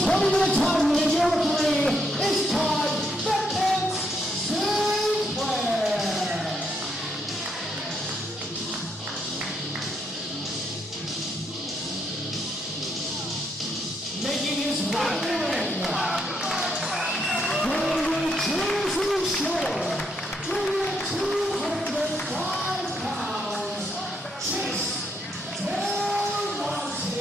joining the title in your three is Todd Fitness Sinclair. Making his way to the ring from the Jersey Shore, doing 205 pounds, Chase Del Monte.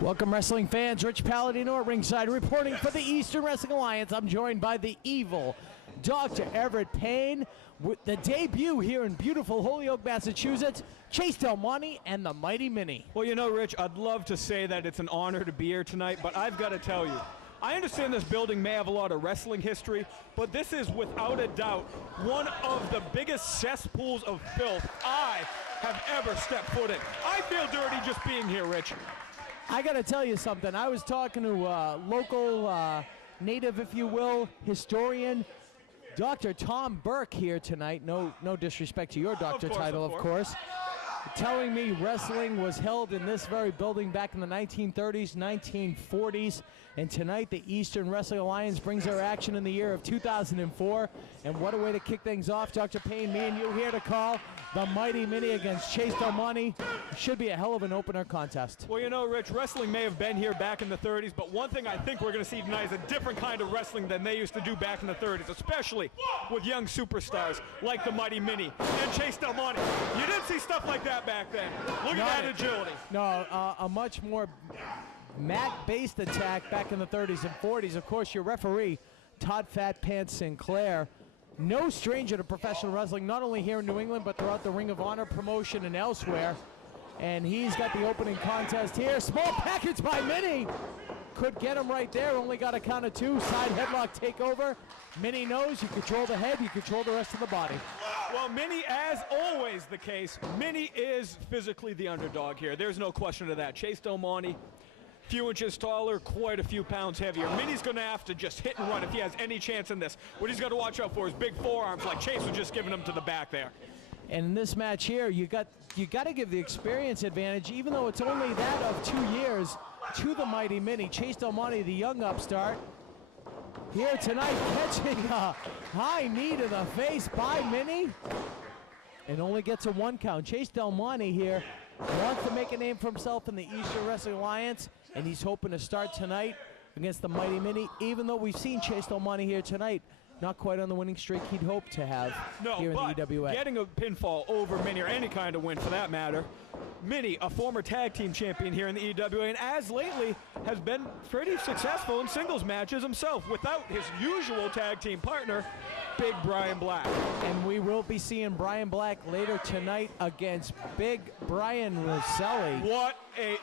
Welcome, wrestling fans. Rich Palladino at ringside, reporting for the Eastern Wrestling Alliance. I'm joined by the evil Dr. Everett Payne, with the debut here in beautiful Holyoke, Massachusetts, Chase Del Monte and the Mighty Mini. Well, you know, Rich, I'd love to say that it's an honor to be here tonight, but I've got to tell you, I understand this building may have a lot of wrestling history, but this is without a doubt one of the biggest cesspools of filth I have ever stepped foot in. I feel dirty just being here, Rich. I got to tell you something. I was talking to local native, if you will, historian, Dr. Tom Burke here tonight. No disrespect to your doctor title, of course. Telling me wrestling was held in this very building back in the 1930s, 1940s. And tonight, the Eastern Wrestling Alliance brings their action in the year of 2004. And what a way to kick things off, Dr. Payne. Me and you here to call the Mighty Mini against Chase Del Monte. Should be a hell of an opener contest. Well, you know, Rich, wrestling may have been here back in the 30s, but one thing I think we're going to see tonight is a different kind of wrestling than they used to do back in the 30s, especially with young superstars like the Mighty Mini and Chase Del Monte. You didn't see stuff like that back then. Look at that agility. No, a much more mat-based attack back in the 30s and 40s. Of course, your referee, Todd Fat Pants Sinclair, no stranger to professional wrestling, not only here in New England, but throughout the Ring of Honor promotion and elsewhere. And he's got the opening contest here. Small package by Mini. Could get him right there. Only got a count of two. Side headlock takeover. Mini knows you control the head, you control the rest of the body. Well, Mini, as always the case, Mini is physically the underdog here. There's no question of that. Chase Del Monte, few inches taller, quite a few pounds heavier. Mini's going to have to just hit and run if he has any chance in this. What he's got to watch out for is big forearms like Chase was just giving him to the back there. And in this match here, you got to give the experience advantage, even though it's only that of 2 years, to the Mighty Mini. Chase Del Monte, the young upstart, here tonight catching a high knee to the face by Mini, and only gets a 1 count. Chase Del Monte here wants to make a name for himself in the Eastern Wrestling Alliance, and he's hoping to start tonight against the Mighty Mini, even though we've seen Chase Del Monte here tonight. Not quite on the winning streak he'd hoped to have here in the EWA. Getting a pinfall over Mini, or any kind of win for that matter. Mini, a former tag team champion here in the EWA, and as lately has been pretty successful in singles matches himself without his usual tag team partner, Big Brian Black. And we will be seeing Brian Black later tonight against Big Brian Rosselli.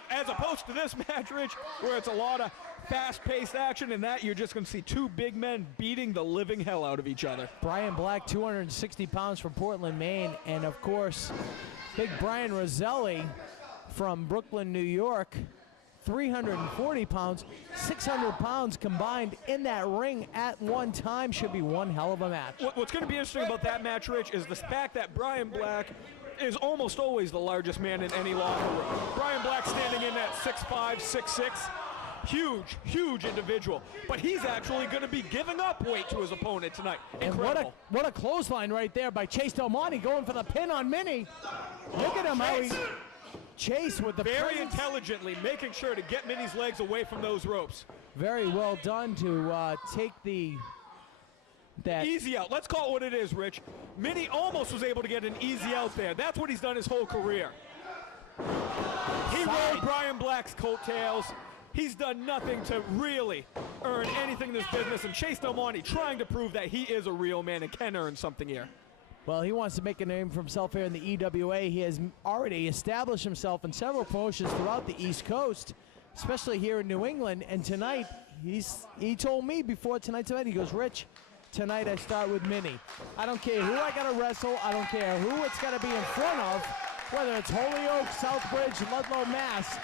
As opposed to this match, Rich, where it's a lot of fast-paced action, and that you're just going to see two big men beating the living hell out of each other. Brian Black, 260 pounds from Portland, Maine, and of course, Big Brian Rosselli from Brooklyn, New York, 340 pounds, 600 pounds combined in that ring at one time. Should be one hell of a match. What's going to be interesting about that match, Rich, is the fact that Brian Black is almost always the largest man in any locker room. Brian Black standing in at 6'5", 6'6". Huge, huge individual. But he's actually going to be giving up weight to his opponent tonight. Incredible. And what a clothesline right there by Chase Del Monte, going for the pin on Mini. Look at him how he... Chase with the very intelligently making sure to get Mini's legs away from those ropes. Very well done to take that easy out. Let's call it what it is, Rich. Mini almost was able to get an easy out there. That's what he's done his whole career. He rode Brian Black's coattails. He's done nothing to really earn anything in this business, and Chase Del Monte trying to prove that he is a real man and can earn something here. Well, he wants to make a name for himself here in the EWA. He has already established himself in several promotions throughout the East Coast, especially here in New England. And tonight, he told me before tonight's event, he goes, Rich, tonight I start with Mini. I don't care who I got to wrestle. I don't care who it's got to be in front of, whether it's Holyoke, Southbridge, Ludlow, Mass.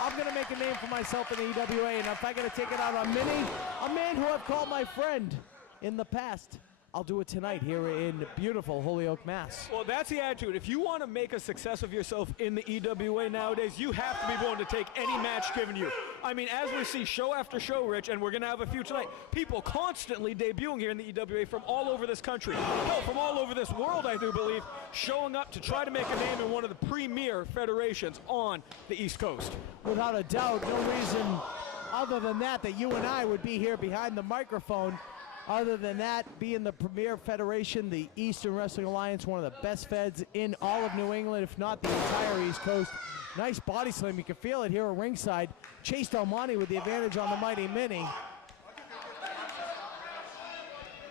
I'm going to make a name for myself in the EWA. And if I got to take it out on Mini, a man who I've called my friend in the past, I'll do it tonight here in beautiful Holyoke, Mass. Well, that's the attitude. If you want to make a success of yourself in the EWA nowadays, you have to be willing to take any match given you. I mean, as we see show after show, Rich, and we're going to have a few tonight, people constantly debuting here in the EWA from all over this country. Hell, from all over this world, I do believe, showing up to try to make a name in one of the premier federations on the East Coast. Without a doubt, no reason other than that you and I would be here behind the microphone. Other than that, being the premier federation, the Eastern Wrestling Alliance, one of the best feds in all of New England, if not the entire East Coast. Nice body slam. You can feel it here at ringside. Chase Del Monte with the advantage on the Mighty Mini.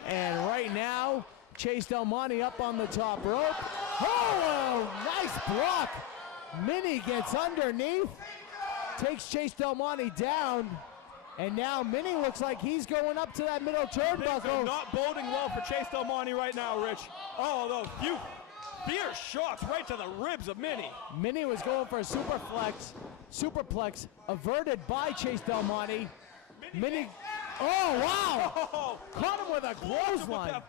And right now, Chase Del Monte up on the top rope. Oh, nice block. Mini gets underneath, takes Chase Del Monte down. And now Mini looks like he's going up to that middle turnbuckle. Not boding well for Chase Del Monte right now, Rich. Oh, those few fierce shots right to the ribs of Mini. Mini was going for a superplex averted by Chase Del Monte. Mini, oh wow! Caught him with a clothesline.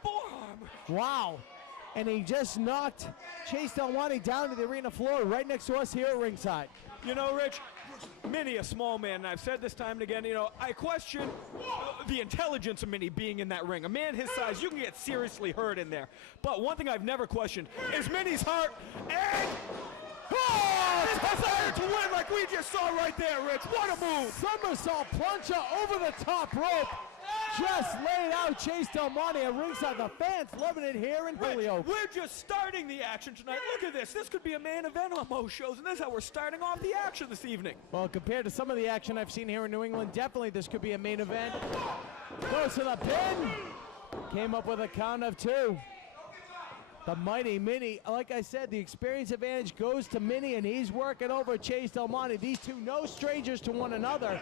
Wow. And he just knocked Chase Del Monte down to the arena floor right next to us here at ringside. You know, Rich, Mini, a small man, and I've said this time and again, you know, I question the intelligence of Mini being in that ring. A man his size, you can get seriously hurt in there. But one thing I've never questioned is Mini's heart and his desire to win, like we just saw right there, Rich. What a move. Somersault plunger over the top rope. Just laid out Chase Del Monte at ringside. The fans loving it here in Holyoke. We're just starting the action tonight. Look at this. This could be a main event on most shows, and this is how we're starting off the action this evening. Well, compared to some of the action I've seen here in New England, definitely this could be a main event. Goes to the pin. Came up with a count of 2. The Mighty Mini, like I said, the experience advantage goes to Mini, and he's working over Chase Del Monte. These two no strangers to one another.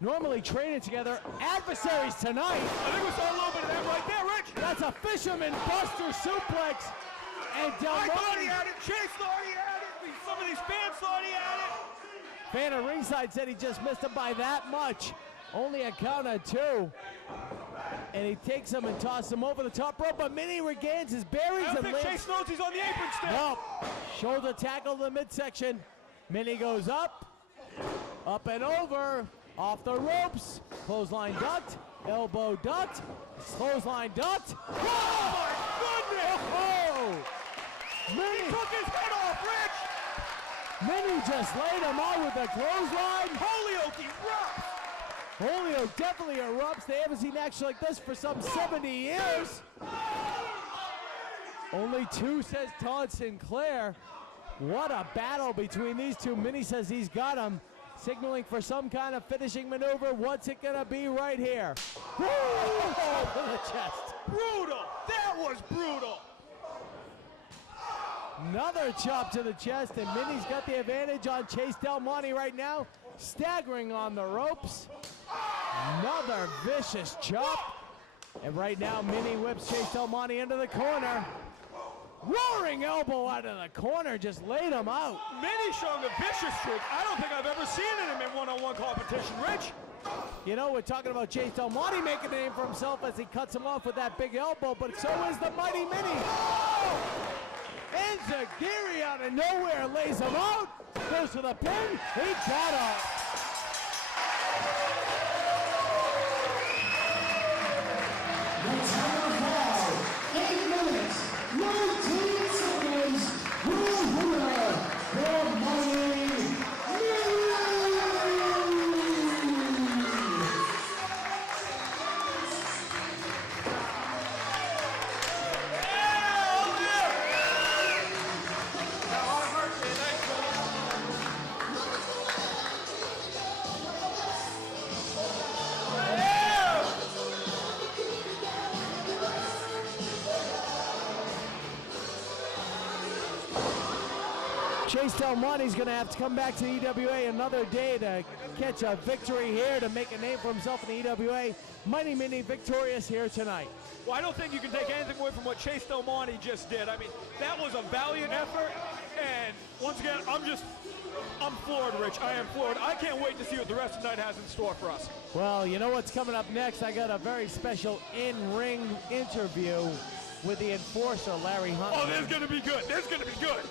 Normally training together, adversaries tonight. I think we saw a little bit of that right there, Rich. That's a fisherman buster suplex. And Del Monte. I thought he had it. Chase thought he had it. Some of these fans thought he had it. Fan at ringside said he just missed him by that much. Only a count of 2. And he takes him and tosses him over the top rope, but Mini regains his bearings. I don't think Chase knows he's on the apron still. No. Shoulder tackle to the midsection. Mini goes up and over. Off the ropes, clothesline ducked, elbow ducked, clothesline ducked. Oh my goodness! Oh! He took his head off, Rich! Mini just laid him out with the clothesline. Holyoke erupts! Holyoke definitely erupts. They haven't seen action like this for some 70 years. Only 2, says Todd Sinclair. What a battle between these two. Mini says he's got him. Signaling for some kind of finishing maneuver. What's it gonna be right here? Oh, to the chest. Brutal! That was brutal! Another chop to the chest, and Mini's got the advantage on Chase Del Monte right now. Staggering on the ropes. Another vicious chop. And right now, Mini whips Chase Del Monte into the corner. Roaring elbow out of the corner, just laid him out. Mini showing a vicious streak. I don't think I've ever seen it in one-on-one competition, Rich. You know, we're talking about Chase Del Monte making a name for himself as he cuts him off with that big elbow, but so is the Mighty Mini. Oh! And Zagiri out of nowhere lays him out. Goes to the pin. He got up. The time now, 8 minutes, 19 seconds. World winner, the Mighty Mini. Chase Del Monte's going to have to come back to the EWA another day to catch a victory here to make a name for himself in the EWA. Mighty Mini victorious here tonight. Well, I don't think you can take anything away from what Chase Del Monte just did. I mean, that was a valiant effort, and once again, I'm floored, Rich. I am floored. I can't wait to see what the rest of the night has in store for us. Well, you know what's coming up next? I got a very special in-ring interview with the enforcer, Larry Hunt. Oh, this is going to be good. This is going to be good.